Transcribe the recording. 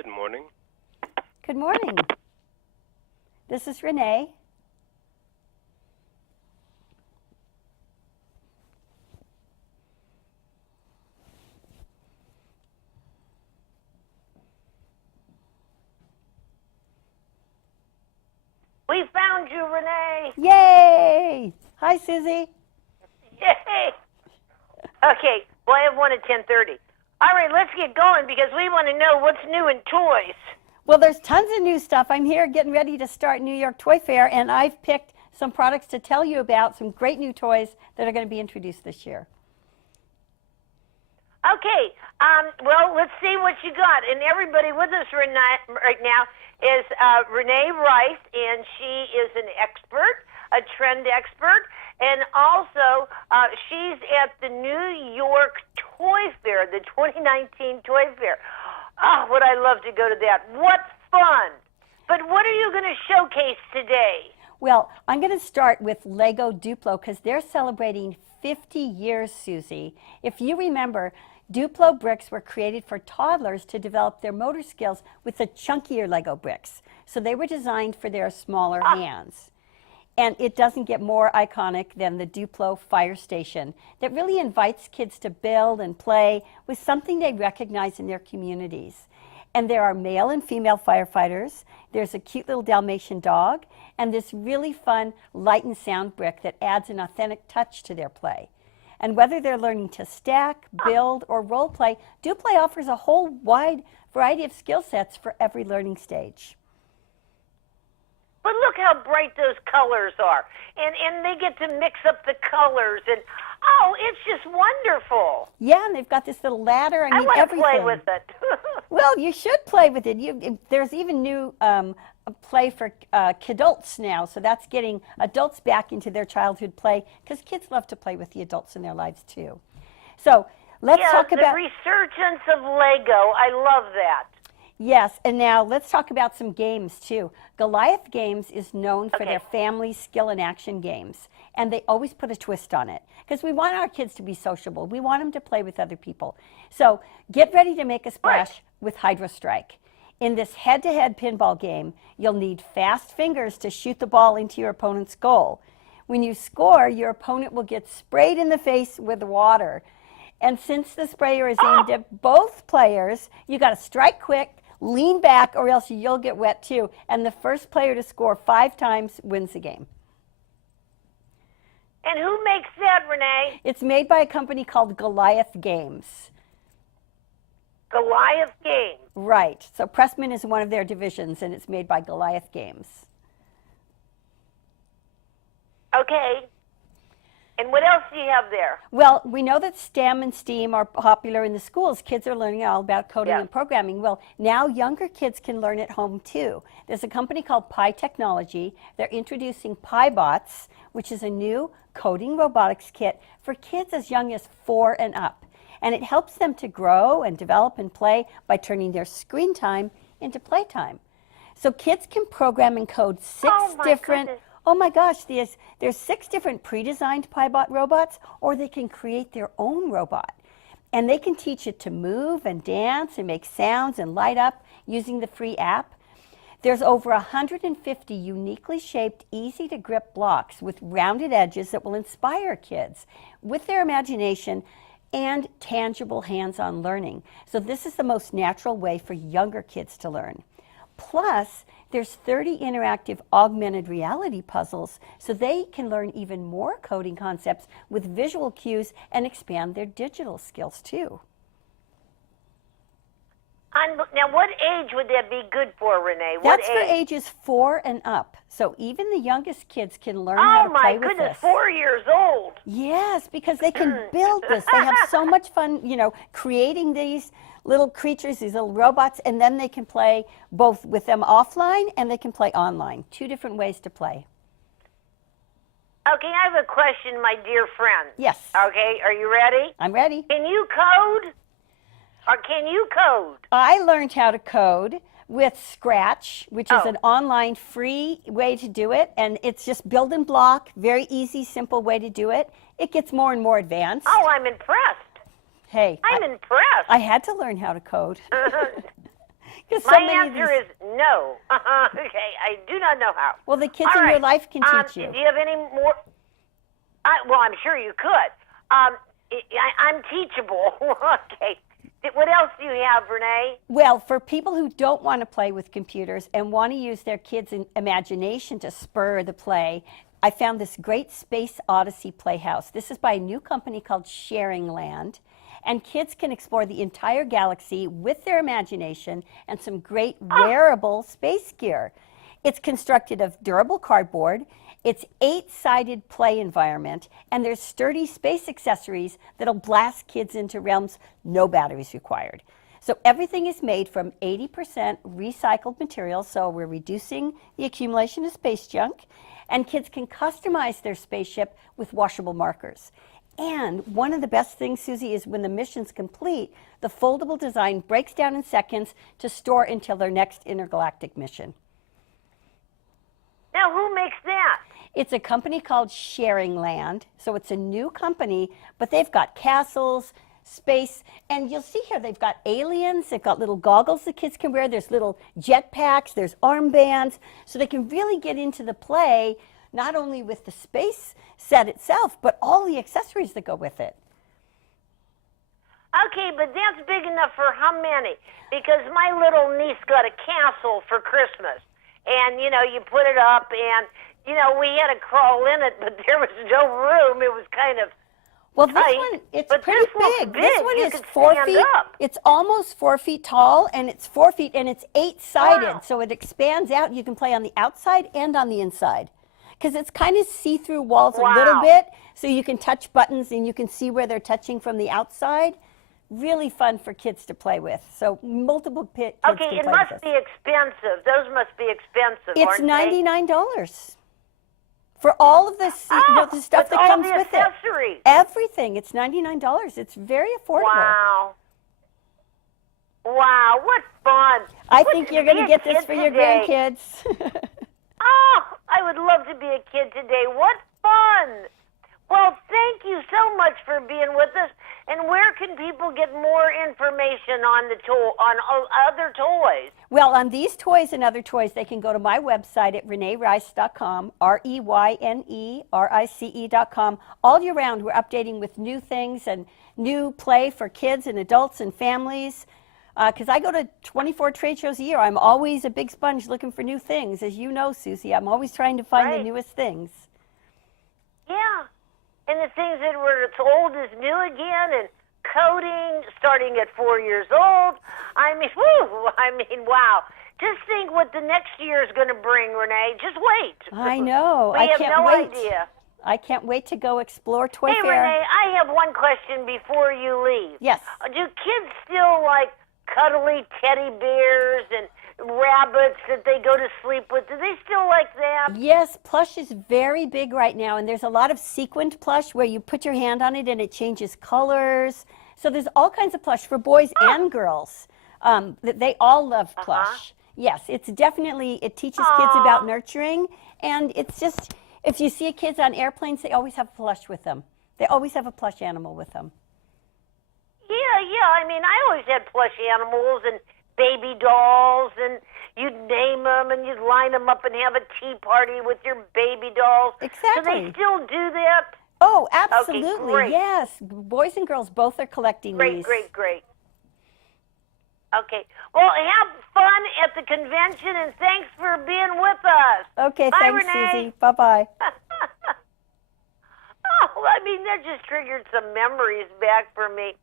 Good morning. Good morning. This is Renee. We found you, Renee. Yay! Hi, Susie. Yay. Okay, well, I have one at 10:30. All right, let's get going because we want to know what's new in toys. Well, there's tons of new stuff. I'm here getting ready to start New York Toy Fair, and I've picked some products to tell you about, some great new toys that are going to be introduced this year. Okay, well, let's see what you got. And everybody with us right now is Renee Rice, and she is an expert, a trend expert, and also she's at the New York Toy Fair, the 2019 Toy Fair. Oh, would I love to go to that. What fun. But what are you going to showcase today? Well, I'm going to start with Lego Duplo because they're celebrating 50 years, Susie. If you remember, Duplo bricks were created for toddlers to develop their motor skills with the chunkier Lego bricks. So they were designed for their smaller hands. And it doesn't get more iconic than the Duplo fire station that really invites kids to build and play with something they recognize in their communities. And there are male and female firefighters. There's a cute little Dalmatian dog and this really fun light and sound brick that adds an authentic touch to their play. And whether they're learning to stack, build, or role play, Duplo offers a whole wide variety of skill sets for every learning stage. But look how bright those colors are. And they get to mix up the colors. And, oh, it's just wonderful. Yeah, and they've got this little ladder. I mean, want everything. to play with it. Well, you should play with it. There's even new play for kidults now. So that's getting adults back into their childhood play because kids love to play with the adults in their lives, too. So let's talk about the resurgence of Lego. I love that. Yes, and now let's talk about some games too. Goliath Games is known for their family skill and action games, and they always put a twist on it because we want our kids to be sociable. We want them to play with other people. So get ready to make a splash with Hydro Strike. In this head-to-head pinball game, you'll need fast fingers to shoot the ball into your opponent's goal. When you score, your opponent will get sprayed in the face with water. And since the sprayer is aimed at both players, you got to strike quick, lean back, or else you'll get wet too. And the first player to score 5 times wins the game. And who makes that, Renee? It's made by a company called Goliath Games. Goliath Games. Right. So Pressman is one of their divisions, and it's made by Goliath Games. Okay. And what else do you have there? Well, we know that STEM and STEAM are popular in the schools. Kids are learning all about coding and programming. Well, now younger kids can learn at home too. There's a company called Pi Technology. They're introducing PiBots, which is a new coding robotics kit for kids as young as 4 and up. And it helps them to grow and develop and play by turning their screen time into playtime. So kids can program and code 6 different... Goodness. Oh my gosh, there's 6 different pre-designed PiBot robots, or they can create their own robot. And they can teach it to move and dance and make sounds and light up using the free app. There's over 150 uniquely shaped, easy-to-grip blocks with rounded edges that will inspire kids with their imagination and tangible hands-on learning. So this is the most natural way for younger kids to learn. Plus, there's 30 interactive augmented reality puzzles, so they can learn even more coding concepts with visual cues and expand their digital skills too. Now, what age would that be good for, Renee? What That's age? for ages 4 and up. So even the youngest kids can learn how to play with this. Oh my goodness, 4 years old. Yes, because they can build this. They have so much fun, creating these little creatures, these little robots, and then they can play both with them offline and they can play online. 2 different ways to play. Okay, I have a question, my dear friend. Yes. Okay, are you ready? I'm ready. Can you code? Or can you code? I learned how to code with Scratch, which is an online free way to do it. And it's just build and block, very easy, simple way to do it. It gets more and more advanced. Oh, I'm impressed. Hey. I'm impressed. I had to learn how to code. 'Cause so My many of answer these- is no. Okay, I do not know how. Well, the kids All in your right. life can teach you. Do you have any more? Well, I'm sure you could. I'm teachable. Okay. What else do you have, Renee? Well, for people who don't want to play with computers and want to use their kids' imagination to spur the play, I found this great Space Odyssey Playhouse. This is by a new company called Sharing Land. And kids can explore the entire galaxy with their imagination and some great wearable space gear. It's constructed of durable cardboard. It's 8-sided play environment, and there's sturdy space accessories that'll blast kids into realms no batteries required. So everything is made from 80% recycled materials, so we're reducing the accumulation of space junk, and kids can customize their spaceship with washable markers. And one of the best things, Susie, is when the mission's complete, the foldable design breaks down in seconds to store until their next intergalactic mission. Now, who makes that? It's a company called Sharing Land. So it's a new company, but they've got castles, space, and you'll see here they've got aliens, they've got little goggles the kids can wear, there's little jetpacks, there's armbands, so they can really get into the play, not only with the space set itself, but all the accessories that go with it. Okay, but that's big enough for how many? Because my little niece got a castle for Christmas. And, you know, you put it up and, you know, we had to crawl in it, but there was no room. It was kind of Well, this tight. one, it's But pretty this looks big. big. This one You is could 4 stand feet. up. It's almost 4 feet tall, and it's 4 feet, and it's 8-sided. Wow. So it expands out. You can play on the outside and on the inside. Because it's kind of see-through walls a little Wow. bit, so you can touch buttons and you can see where they're touching from the outside. Really fun for kids to play with. So multiple kids Okay, can it play must with be this. expensive. Those must be expensive, It's aren't they? $99 for all of this, you know, the stuff with that all comes the with it. accessories. Everything. It's $99. It's very affordable. Wow. Wow, what fun. I What think to you're be going to a get this kid for your today. grandkids. Oh, I would love to be a kid today. What fun. Well, thank you so much for being with us. And where can people get more information on other toys? Well, on these toys and other toys, they can go to my website at ReneeRice.com, Reynerice.com. All year round, we're updating with new things and new play for kids and adults and families. Because I go to 24 trade shows a year. I'm always a big sponge looking for new things. As you know, Susie, I'm always trying to find the Right. newest things. Yeah. And the things that were as old as new again, and coding starting at 4 years old. I mean, wow. Just think what the next year is going to bring, Renee. Just wait. I know. We I have can't no wait. idea. I can't wait to go explore Toy Hey, Fair. Renee, I have one question before you leave. Yes. Do kids still like cuddly teddy bears and rabbits that they go to sleep with? Do they still like that? Yes, plush is very big right now, and there's a lot of sequined plush where you put your hand on it and it changes colors. So there's all kinds of plush for boys and girls. They all love plush. Yes, it's definitely, it teaches kids about nurturing, and it's just, if you see kids on airplanes, they always have plush with them. They always have a plush animal with them. Yeah. I mean, I always had plush animals and baby dolls, and you'd name them and you'd line them up and have a tea party with your baby dolls. Exactly. So they still do that? Oh, absolutely. great. Yes. Boys and girls both are collecting these. Great. Okay. Well, have fun at the convention, and thanks for being with us. Okay, Bye, thanks, Renee. Susie. Bye-bye. Oh, I mean, that just triggered some memories back for me.